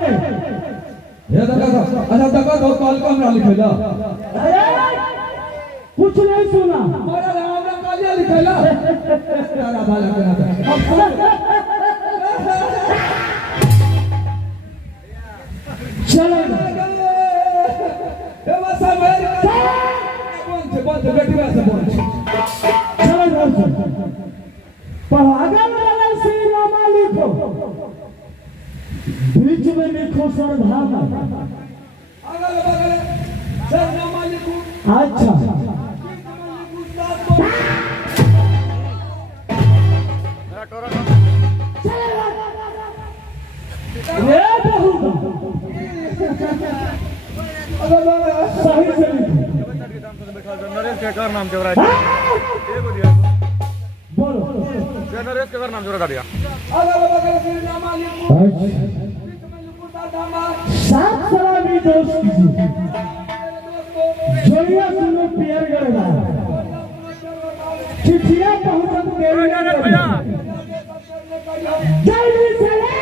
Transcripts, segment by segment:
ये देखा अच्छा देखा तो कॉल का हमरा लिखेला अरे कुछ नहीं सुना हमारा हमरा कालिया लिखेला तेरा भाला तेरा चलो ये बसा मेरे बंद बेटी वैसे बोल चलो पढ़ागा वाला श्री रामा लिखो बीच में लिखो सरधामा अगल बगल सरनामा लिखो अच्छा ये बहुत सही से नरेश के कर नाम जोड़ा एगो दिया बोलो नरेश के कर नाम जोड़ा दिया अगल बगल सरनामा लिखो सात सलामी दोस्त जोड़िया सुनो पियर गड़गा चिट्ठियां पहुंचत मेरे भैया जल्दी चले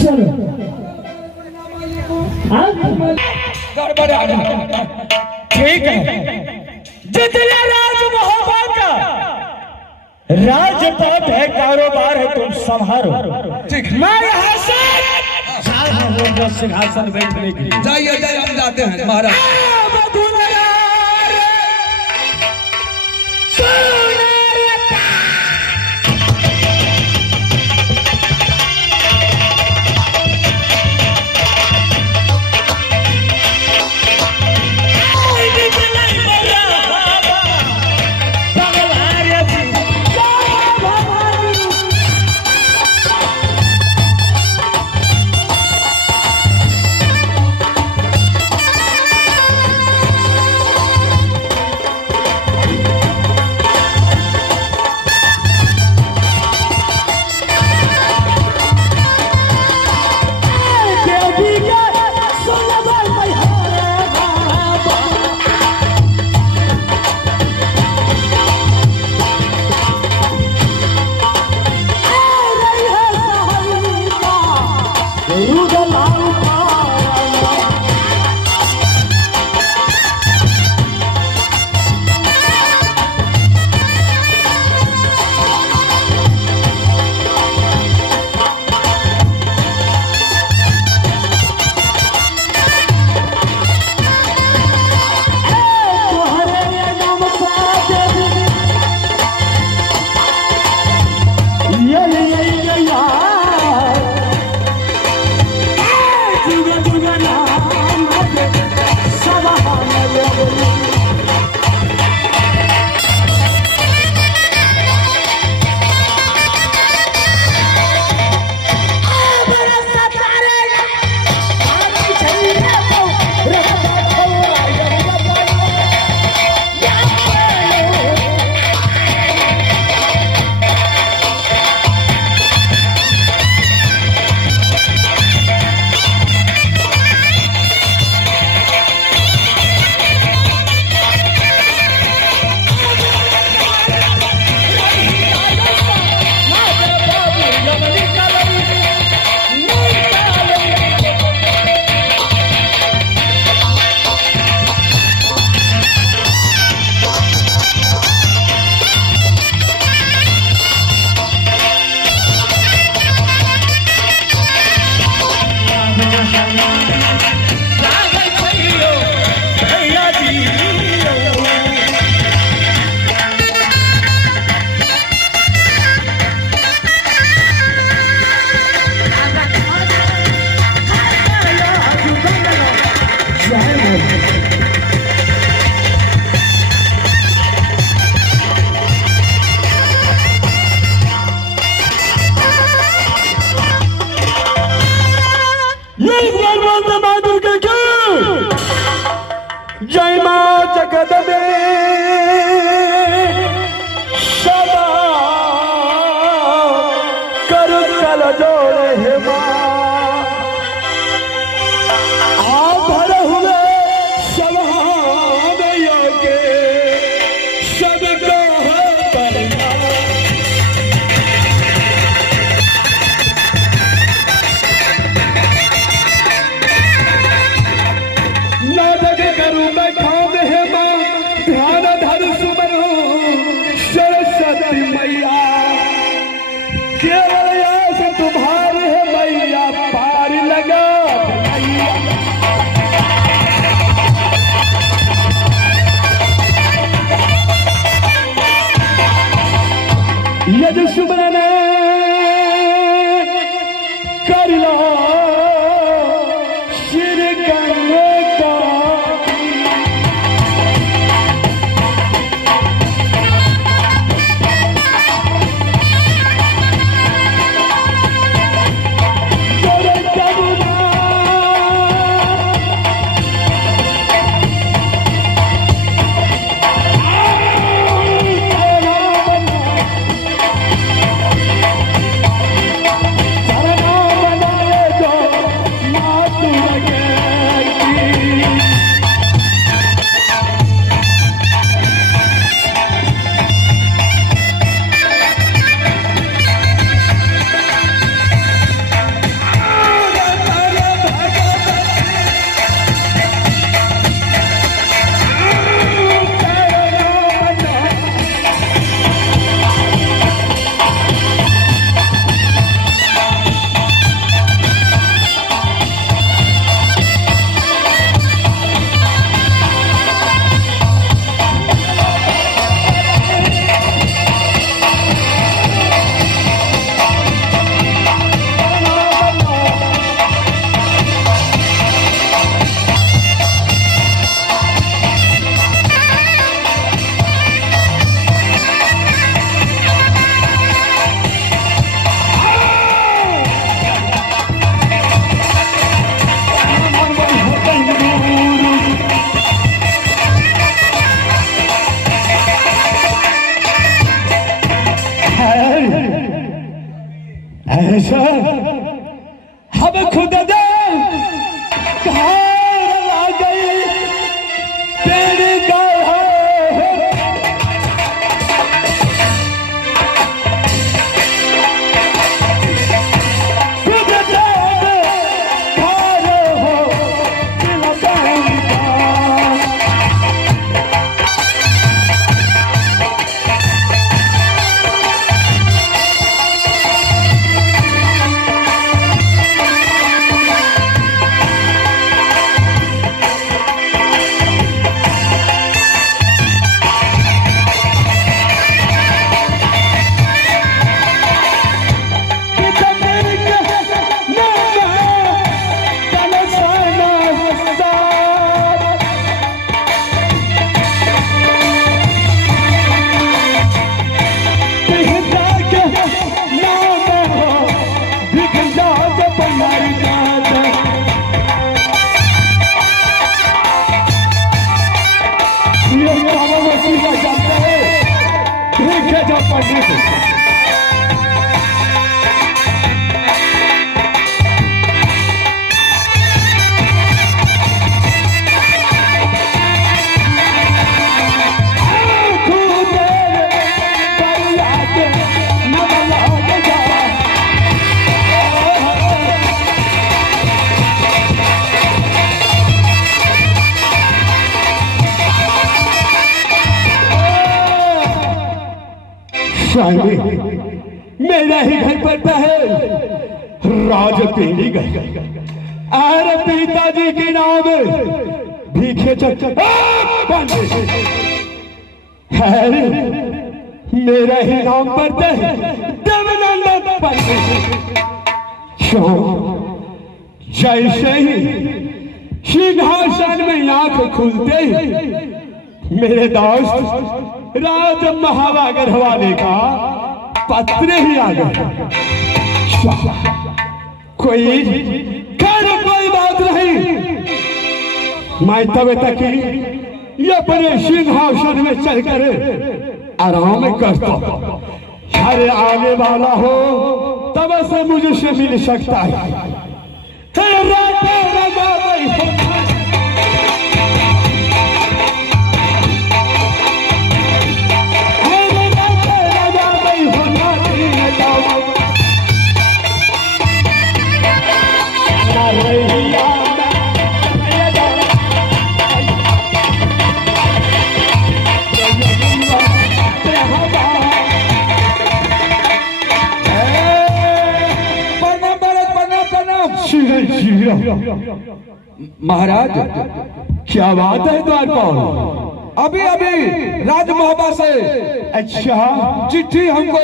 चलो गड़बड़ आ ठीक है जितने राज मोहब्बत का राजपाट है कारोबार है तुम संभारो मैं यहाँ से सिंहासन बैठने के लिए जाइए जाइए हम जाते हैं महाराज जय मां जगदम्बे सदा कर कल जोड़े हे मां आभर हुए सवानया के सबको है परिवार यद सुमरन कर लो सिर गंगा ऐसा हम खुद दे घर आ गई तेरी गाह खुद दे घर हो दिल बहनगा मेरा ही घर पड़ता है राज पीढ़ी घर अरे पिताजी के नाम भीखे है मेरा ही नाम पड़ता है देवनंदन जैसे ही सिंहासन में आंख खुलते ही मेरे दोस्त राज महावागर हवाले का पत्र ही आ गया कोई बात नहीं मैं तब तक ये अपने सिंहासन में चलकर आराम करता हर आने वाला हो तब से मुझसे मिल सकता है महाराज क्या बात है द्वारपाल अभी अभी राज मोहब्बत से अच्छा चिट्ठी हमको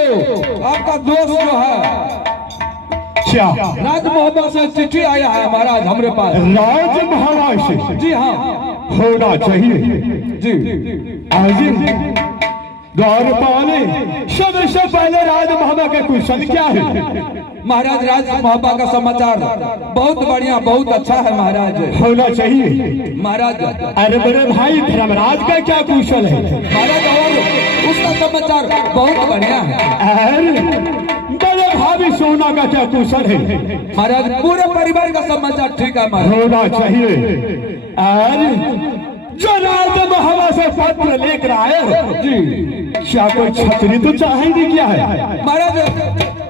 आपका दोस्त जो है क्या राज मोहब्बत से चिट्ठी आया है महाराज हमरे पास। राज महाराज से? जी हाँ होना चाहिए जी। आज द्वारपाल सबसे पहले राज मोहब्बत के क्वेश्चन क्या है? महाराज राज मोहब्बत का समाचार बहुत बढ़िया बहुत अच्छा है महाराज। होना चाहिए महाराज। अरे मेरे भाई धर्मराज का क्या कुशल है? महाराज और उसका समाचार बहुत बढ़िया है। अरे बड़े भाभी सोना का क्या कुशल है? महाराज पूरे परिवार का समाचार ठीक है महाराज। होना चाहिए। आज जो राज मोहब्बत से पत्र लेकर आए हो जी, क्या कोई छतरी तो चाहेगी क्या है? महाराज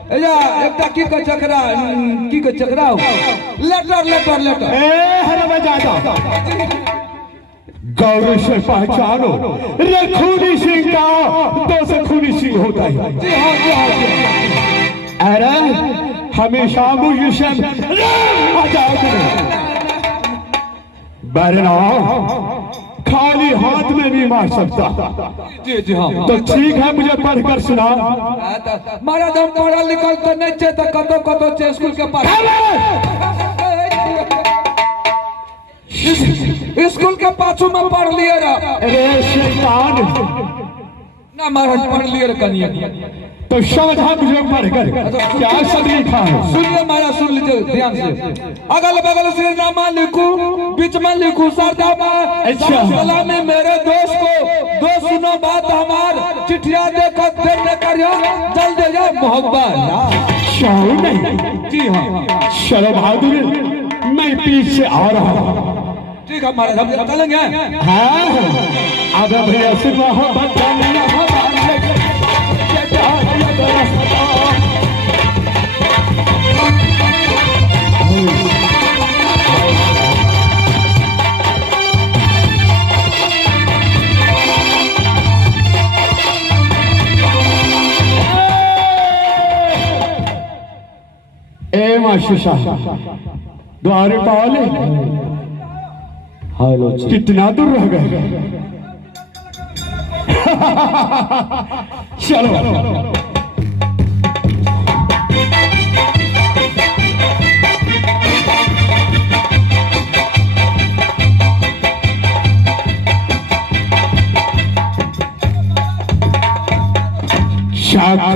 एकटा की का चक्रा हो लेटर हर जाता गौरव से पहचानो रे खूनी सिंह का दो से खूनी सिंह होता है। जी हाँ जी हाँ जी। अरे हमेशा मुझे से बरना खाली हाथ में भी मार सकता। जी जी हाँ। तो ठीक है मुझे पढ़कर सुना। महाराज हम पढ़ा लिखल तो नहीं चे तो कतो कतो चे स्कूल के पास स्कूल के पाछू में पढ़ लिए अरे शैतान ना महाराज पढ़ लिए कनिया। तो समझा मुझे पढ़कर क्या सब लिखा है? सुनिए महाराज सुन लीजिए ध्यान से। अगल बगल से नामा लिखू बीच में लिखू सरदा में मेरे दोस्त को दोस्त सुनो बात हमार चिट्ठिया देखो देर करियो जल्दी जा मोहब्बत शाहू नहीं। जी हाँ चलो बहादुर मैं पीछे आ रहा हूँ। ठीक है महाराज हम चलेंगे। हाँ अब भैया से मोहब्बत ए मास्टर साहब द्वारपाल हेलो कितना दूर रह गए? चलो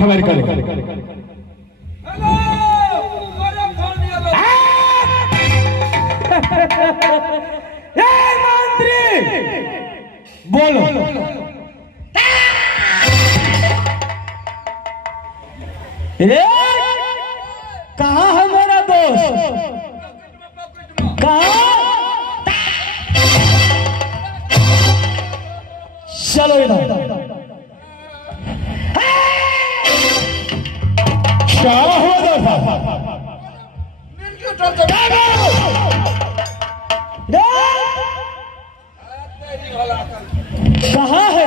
खबर कर बोलो। कहाँ है मेरा दोस्त? कहाँ? चलो इधर। क्या हुआ था? कहाँ है?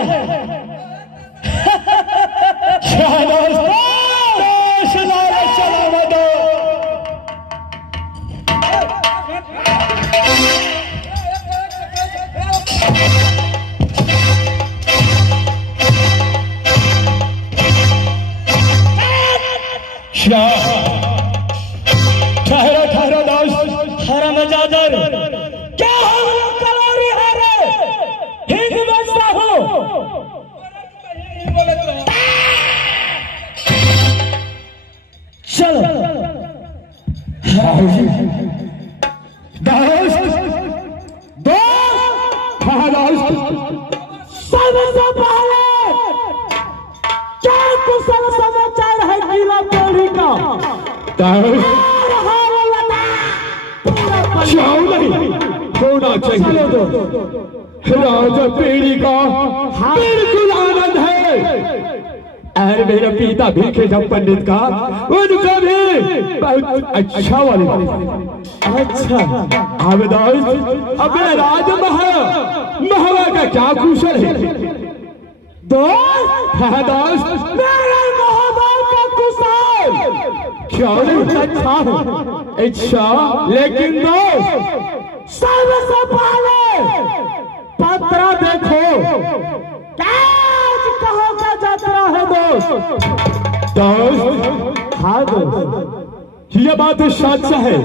ठहरो दोस्त। हरामजादर, क्या हम लोग कलौरी है रे? हिंद बजता हूँ। चलो सबसे पहले क्या कुशल समाचार है गीला पेड़ी का? होना चाहिए राजा पेड़ी का बिल्कुल आनंद है। अरे मेरे पिता भिखेशम पंडित का उनका भी बहुत अच्छा वाली अच्छा अब दोस्त अपने राज महवा का क्या कुशल है? दोस्त हाँ दोस्त मेरे मोहब्बत का कुशल क्या अच्छा है। अच्छा लेकिन दोस्त सबसे पहले पत्रा देखो, आज कहाँ का यात्रा है दोस्त? दोस्त, हाँ दोस्त, ये बात सच है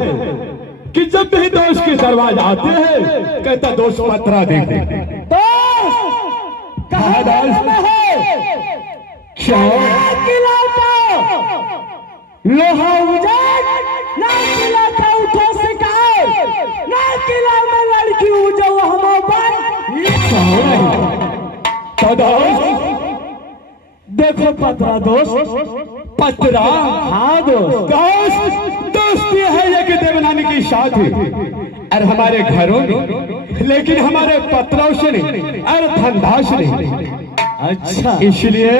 कि जब भी दोस्त के दरवाजे आते हैं कहता दोस्त पत्रा देख दे। दोस्त कहाँ जाना है? क्या किला का लोहा उजाड़, ना किला का उठो शिकार, ना किला में लड़की उजो हम पर। तो दोस्त देखो पत्रा दोस्त, पत्रा, हाँ दोस्त, दोस्ती है एक देवनानी की साथी और हमारे घरों में, लेकिन हमारे पत्रों से नहीं और धंधा से नहीं। अच्छा इसलिए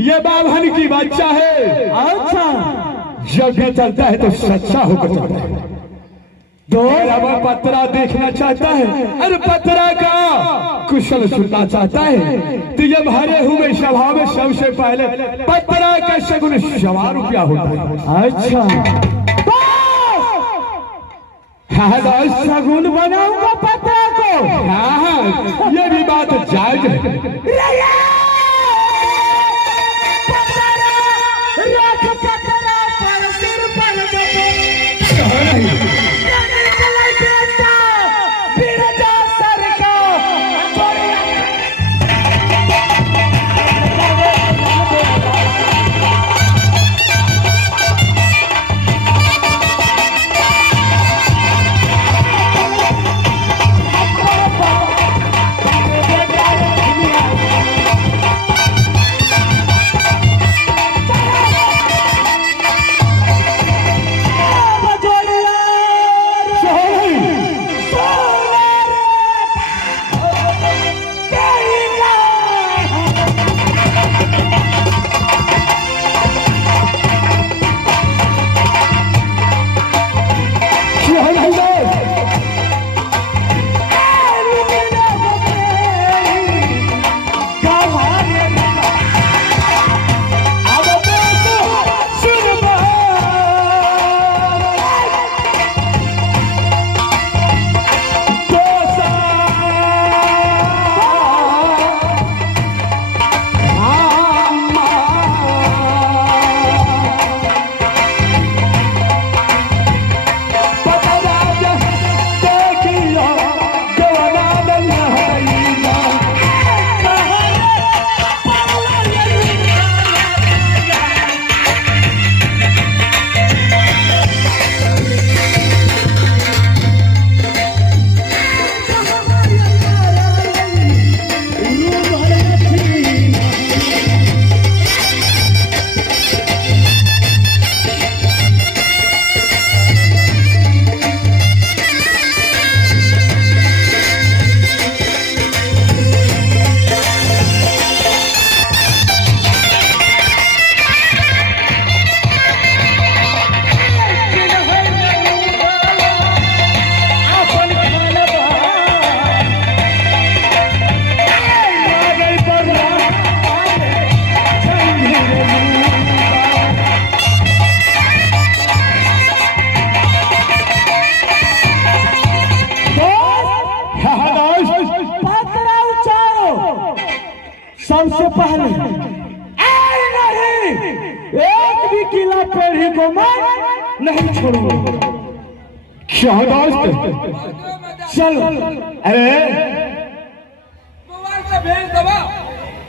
ये बाभन की बच्चा है। अच्छा, जब भी चलता है तो सच्चा होकर चलता है। अब पत्रा देखना चाहता है, अरे पत्रा का कुशल सुनना चाहता है, तो ये भरे हुए सभा में सबसे पहले पत्रा का शगुन 100 रुपया होता है। अच्छा हाँ दोस्त, शगुन बनाऊंगा पत्रा को। हाँ, ये भी बात जायज है। सबसे पहले नहीं, एक भी किला पेढ़ी को मैं नहीं छोड़ूंगा। क्या दोस्त, चलो। अरे मोबाइल से भेज दबा।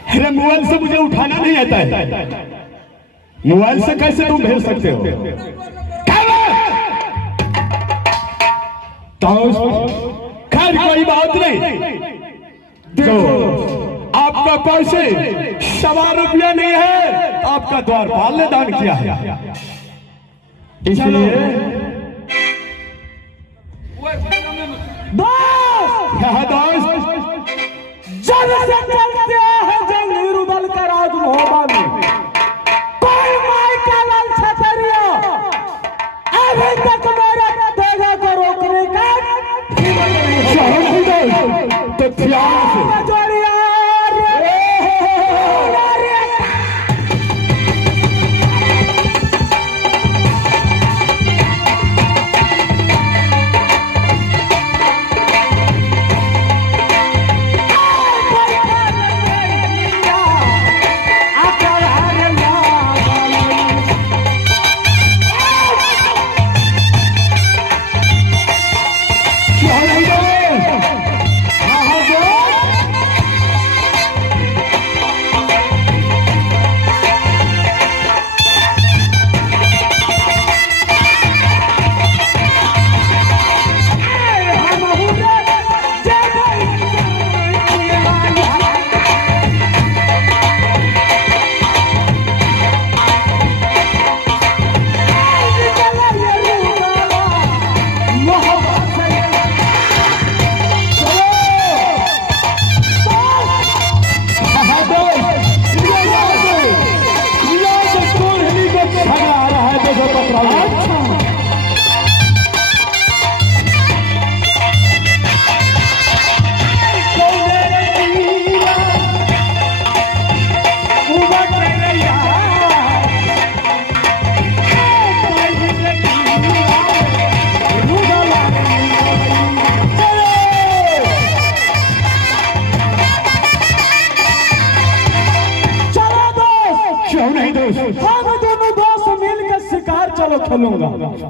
अरे मोबाइल से मुझे उठाना नहीं आता है। मोबाइल से कैसे तुम भेज सकते हो? खैर कोई बात नहीं। देखो आपका पैसे 100 रुपया नहीं है, आपका द्वारपाल ने दान किया है, इसलिए दोस्त जब से चलते हैं जंगली रुदल का राज महोबा में, कोई माई का लाल छतरिया अभी तक मेरे तेगा को रोकने का तो ध्यान से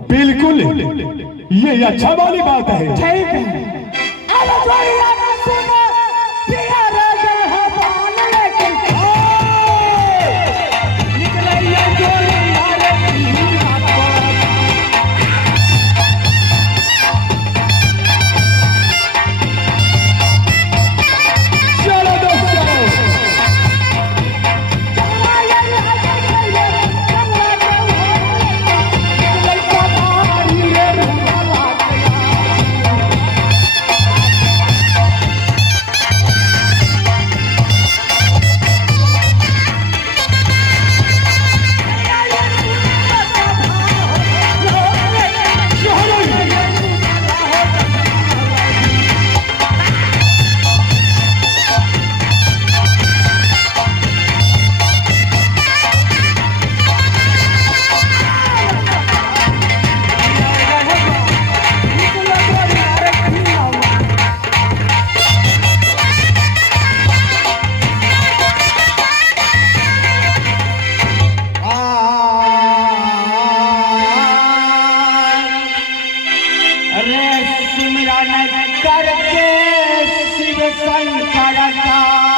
बिल्कुल, ये अच्छा वाली बात है। ठीक है। अब जोड़िया न सुनो, पिया राजा है बाल लेके निकले ये जोड़िया रे पीरा को। चलो दोस्तों, अरे सिमरन करके शिव शंकर का